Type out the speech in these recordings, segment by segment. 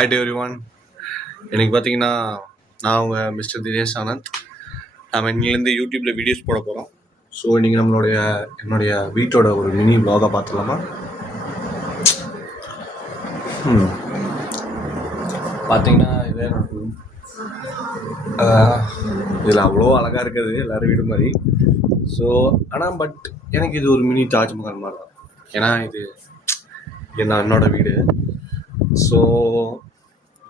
Hi to every one. எனக்கு பார்த்தீங்கன்னா நான் உங்கள் மிஸ்டர் தினேஷ் ஆனந்த். நம்ம இன்னிலேருந்து யூடியூப்பில் வீடியோஸ் போட போகிறோம். ஸோ இன்றைக்கி என்னுடைய வீட்டோட ஒரு மினி வ்ளாகாக பார்த்துலாமா? பார்த்தீங்கன்னா இதே ரூம். இதில் அவ்வளோ அழகாக இருக்குது எல்லோரும் வீடு மாதிரி. ஸோ ஆனால் எனக்கு இது ஒரு மினி தாஜ்மஹால் மாதிரி தான். ஏன்னா இது என்னோடய வீடு. ஸோ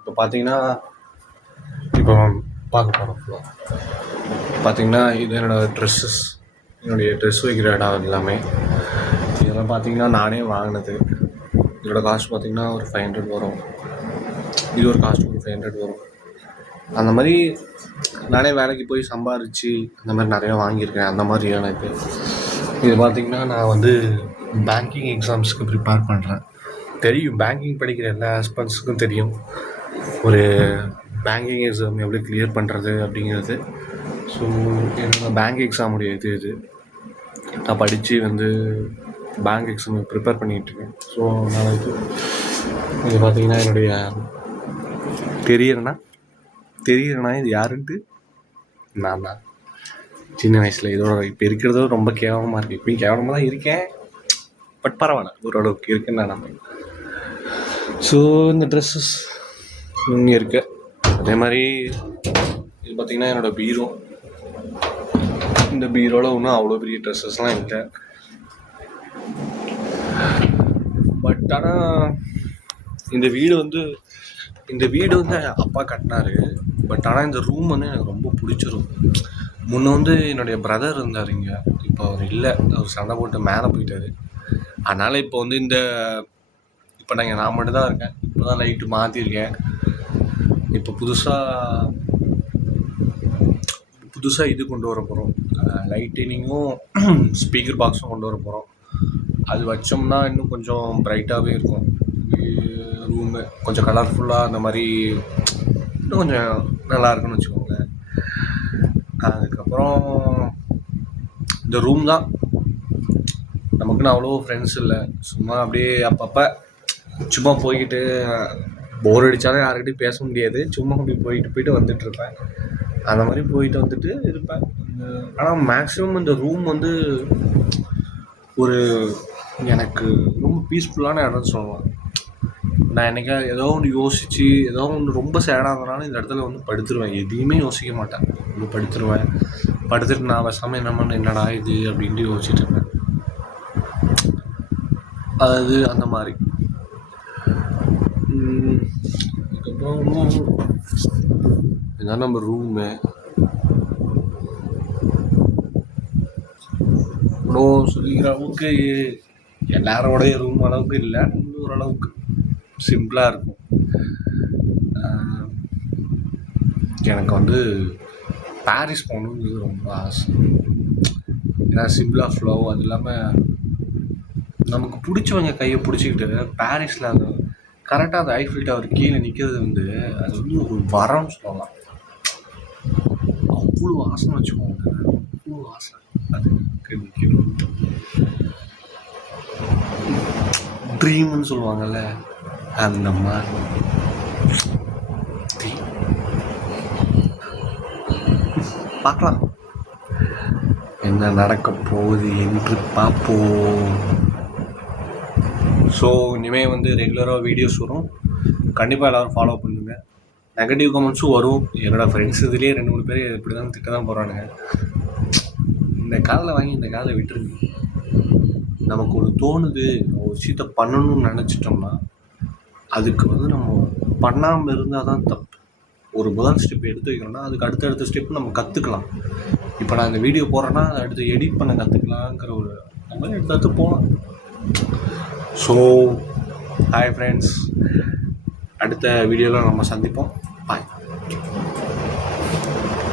இப்போ பார்த்தீங்கன்னா இப்போ பார்க்க போகிறோம். பார்த்தீங்கன்னா இது என்னோடய என்னுடைய ட்ரெஸ் வைக்கிற இடம் எல்லாமே. இதெல்லாம் பார்த்தீங்கன்னா நானே வாங்கினது. இதோட காஸ்ட் பார்த்தீங்கன்னா ஒரு 500 வரும். இது ஒரு காஸ்ட் ஒரு 500 வரும். அந்த மாதிரி நானே வேலைக்கு போய் சம்பாரித்து அந்த மாதிரி நிறையா வாங்கியிருக்கேன். அந்த மாதிரி எனக்கு இது பார்த்திங்கன்னா நான் வந்து பேங்கிங் எக்ஸாம்ஸுக்கு ப்ரிப்பேர் பண்ணுறேன். தெரியும், பேங்கிங் படிக்கிற எல்லா ஆஸ்பெக்ட்ஸுக்கும் தெரியும் ஒரு பேங்கிங் எக்ஸாம் எப்படி கிளியர் பண்ணுறது அப்படிங்கிறது. ஸோ என்னோடய பேங்க் எக்ஸாமுடைய இது நான் படித்து வந்து பேங்க் எக்ஸாம் ப்ரிப்பேர் பண்ணிகிட்ருக்கேன். ஸோ நான் இது பார்த்திங்கன்னா என்னுடைய தெரியறேன்னா இது யாருன்ட்டு நான் தான் சின்ன வயசில். இதோட இப்போ இருக்கிறதோ ரொம்ப கேவலமாக இருக்குது. இப்பயும் கேவலமாக தான் இருக்கேன், பட் பரவாயில்ல, ஓரளவுக்கு இருக்குன்னு நான் நம்புறேன். ஸோ இந்த ட்ரெஸ்ஸஸ் இங்கே இருக்கு. அதே மாதிரி இது பார்த்திங்கன்னா என்னோடய பீரோ. இந்த பீரோவில் ஒன்றும் அவ்வளோ பெரிய ட்ரெஸ்ஸஸ்லாம் இல்லை. பட் ஆனால் இந்த வீடு வந்து அப்பா கட்டினார். பட் ஆனால் இந்த ரூம் வந்து எனக்கு ரொம்ப பிடிச்சிரும். முன்ன வந்து என்னுடைய பிரதர் இருந்தார் இங்கே. இப்போ அவர் இல்லை, அவர் சண்டை போட்டு மேலே போயிட்டார். அதனால் இப்போ வந்து இப்போ நான் மட்டும் தான் இருக்கேன். இப்போ தான் லைட்டு மாற்றிருக்கேன். இப்போ புதுசாக இது கொண்டு வர போகிறோம், லைட்டினிங்கும் ஸ்பீக்கர் பாக்ஸும் கொண்டு வர போகிறோம். அது வச்சோம்னா இன்னும் கொஞ்சம் ப்ரைட்டாகவே இருக்கும் ரூமு, கொஞ்சம் கலர்ஃபுல்லாக அந்த மாதிரி இன்னும் கொஞ்சம் நல்லா இருக்குன்னு வச்சுக்கோங்க. அதுக்கப்புறம் இந்த ரூம் தான். நமக்குன்னு அவ்வளோ ஃப்ரெண்ட்ஸ் இல்லை. சும்மா அப்படியே அப்பப்போ சும்மா போய்கிட்டு போர் அடித்தாலும் யாருக்கிட்டையும் பேச முடியாது. சும்மா அப்படி போயிட்டு வந்துட்டுருப்பேன். அந்த மாதிரி போயிட்டு வந்துட்டு இருப்பேன். ஆனால் மேக்ஸிமம் இந்த ரூம் வந்து ஒரு எனக்கு ரொம்ப பீஸ்ஃபுல்லான இடம்னு சொல்லலாம். நான் என்னைக்கா ஏதோ ஒன்று யோசித்து ஏதோ ஒன்று ரொம்ப சேடாக இருந்தனாலும் இந்த இடத்துல வந்து படுத்துருவேன். எதையுமே யோசிக்க மாட்டேன், படுத்துட்டு நான் பேசாமல் என்னடா இது அப்படின்ட்டு யோசிச்சுட்டு இருப்பேன். அது அந்த மாதிரி. அதுக்கப்புறம் இதுதான் நம்ம ரூமு. இவ்வளோ சொல்லிக்கிற அளவுக்கு எல்லாரோடைய ரூம் அளவுக்கு இல்லை, ஓரளவுக்கு சிம்பிளாக இருக்கும். எனக்கு வந்து பாரிஸ் போகணுங்கிறது ரொம்ப ஆசை. ஏன்னா சிம்பிள் ஆஃப் லவ். அது இல்லாமல் நமக்கு பிடிச்சவங்க கையை பிடிச்சிக்கிட்டு பாரிஸில் அந்த கரெக்டாக அந்த ஐஃபில் டவர் கீழே நிற்கிறது வந்து அது வந்து ஒரு வரம்னு சொல்லலாம். அவ்வளோ ஆசைன்னு வச்சுக்கோங்க, அவ்வளோ ஆசை அது நிற்கணும். ட்ரீம்னு சொல்லுவாங்கள்ல, அந்த மாதிரி பார்க்கலாம் என்ன நடக்க போகுது என்று பார்ப்போம். ஸோ இனிமேல் வந்து ரெகுலராக வீடியோஸ் வரும். கண்டிப்பாக எல்லோரும் ஃபாலோ பண்ணுங்கள். நெகட்டிவ் கமெண்ட்ஸும் வரும். என்னோடய ஃப்ரெண்ட்ஸ் இதுலேயே 2-3 பேர் இப்படி தான் திட்ட தான் போகிறானுங்க. இந்த காதில் வாங்கி இந்த காதில் விட்டுருங்க. நமக்கு ஒரு தோணுது, ஒரு விஷயத்தை பண்ணணும்னு நினச்சிட்டோம்னா அதுக்கு வந்து நம்ம பண்ணாமல் இருந்தால் தான் தப்பு. ஒரு முதல் ஸ்டெப் எடுத்து வைக்கிறோன்னா அதுக்கு அடுத்தடுத்த ஸ்டெப் நம்ம கற்றுக்கலாம். இப்போ நான் இந்த வீடியோ போடுறேன்னா அதை அடுத்து எடிட் பண்ண கற்றுக்கலாங்கிற ஒரு அந்த மாதிரி எடுத்து போகலாம். ஸோ ஹாய் ஃப்ரெண்ட்ஸ், அடுத்த வீடியோவில் நம்ம சந்திப்போம்.